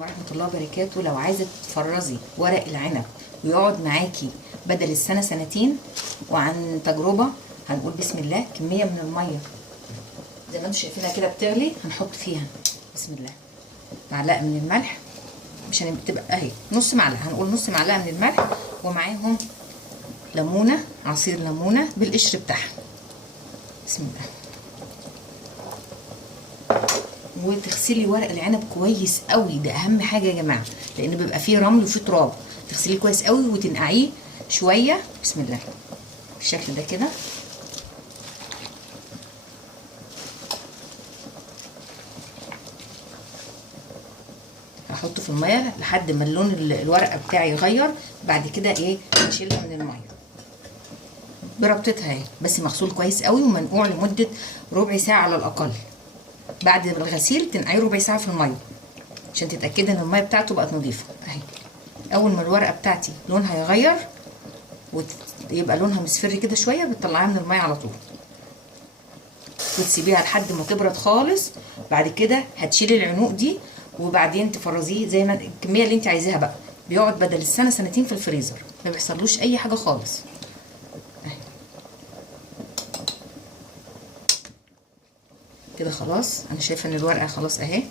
ورحمة الله وبركاته. لو عايزة تفرزي ورق العنب ويقعد معاكي بدل السنة سنتين، وعن تجربة هنقول بسم الله كمية من المية زي ما انتم شايفينها كده بتغلي، هنحط فيها بسم الله معلقة من الملح، مش هتبقى اهي نص معلقة، هنقول نص معلقة من الملح، ومعاهم ليمونة، عصير ليمونة بالقشر بتاعها بسم الله. وتغسلي ورق العنب كويس قوي، ده اهم حاجه يا جماعه، لان بيبقى فيه رمل وفيه تراب. تغسليه كويس قوي وتنقعيه شويه بسم الله بالشكل ده كده. هحطه في الميه لحد ما اللون الورقه بتاعي يغير، بعد كده ايه نشيلها من الميه بربطتها اهي، بس مغسول كويس قوي ومنقوع لمده ربع ساعه على الاقل. بعد الغسيل تنقعيه ربع ساعه في الميه عشان تتاكدي ان الميه بتاعته بقت نظيفه اهي. اول ما الورقه بتاعتي لونها يغير ويبقى لونها مصفر كده شويه، بتطلعيها من الميه على طول وتسيبيها لحد ما تبرد خالص. بعد كده هتشيلي العنق دي وبعدين تفرزيه زي ما الكميه اللي انت عايزاها بقى. بيقعد بدل السنه سنتين في الفريزر، ما بيحصلوش اي حاجه خالص اهي كده. خلاص انا شايفه ان الورقه خلاص اهي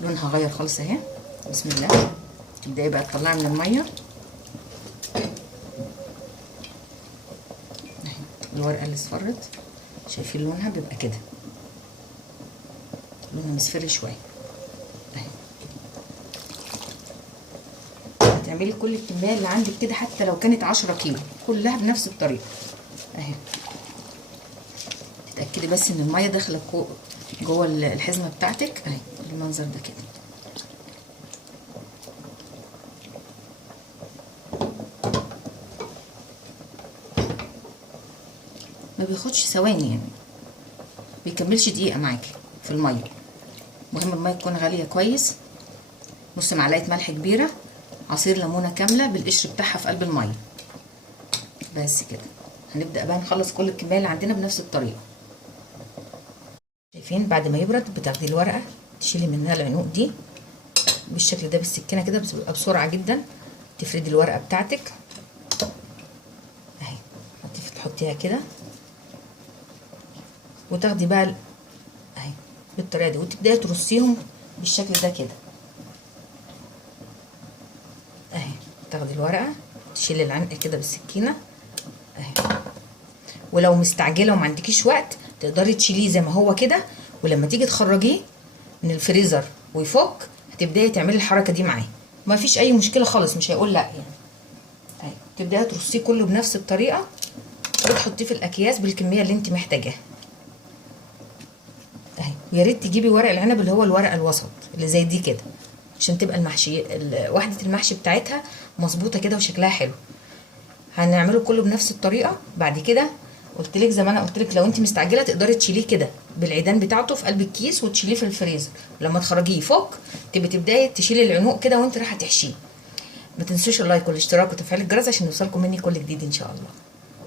لونها غير خالص اهي بسم الله. تبداي بقى تطلعي من الميه اهي الورقه اللي اصفرت، شايفين لونها بيبقى كده، لونها مصفر شويه اهي. هتعملي كل الكميه اللي عندك كده، حتى لو كانت 10 كيلو كلها بنفس الطريقه اهي. تتاكدي بس ان الميه داخله جوه الحزمه بتاعتك اهي بالمنظر ده كده. ما بياخدش ثواني يعني، بيكملش دقيقه معاكي في الميه. مهم الميه تكون غاليه كويس. نص معلقه ملح كبيره، عصير ليمونه كامله بالقشر بتاعها في قلب الميه بس كده. هنبدا بقى نخلص كل الكميه اللي عندنا بنفس الطريقه. شايفين بعد ما يبرد بتاخدي الورقه تشيلي منها العنق دي بالشكل ده بالسكينه كده، بتبقى بسرعه جدا. تفردي الورقه بتاعتك اهي، تحطيها كده وتاخدي بقى اهي بالطريقه دي، وتبداي ترصيهم بالشكل ده كده اهي. تاخدي الورقه تشيلي العنق كده بالسكينه اهي. ولو مستعجله وما عندكيش وقت تقدري تشيليه زي ما هو كده، ولما تيجي تخرجيه من الفريزر ويفك هتبداي تعملي الحركه دي معاه، ما فيش اي مشكله خالص، مش هيقول لا يعني اهي. تبداي ترصيه كله بنفس الطريقه وتحطيه في الاكياس بالكميه اللي انت محتاجاها اهي. ويا ريت تجيبي ورق العنب اللي هو الورقه الوسط اللي زي دي كده، عشان تبقى المحشي وحده المحشي بتاعتها مظبوطه كده وشكلها حلو. هنعمله كله بنفس الطريقه. بعد كده قلت لك زي ما انا قلت لك، لو انت مستعجله تقدري تشيليه كده بالعيدان بتاعته في قلب الكيس وتشيليه في الفريزر، ولما تخرجيه يفك تبداي تشيلي العنق كده وانت رايحه تحشيه. ما تنسوش اللايك والاشتراك وتفعيل الجرس عشان يوصلكم مني كل جديد ان شاء الله.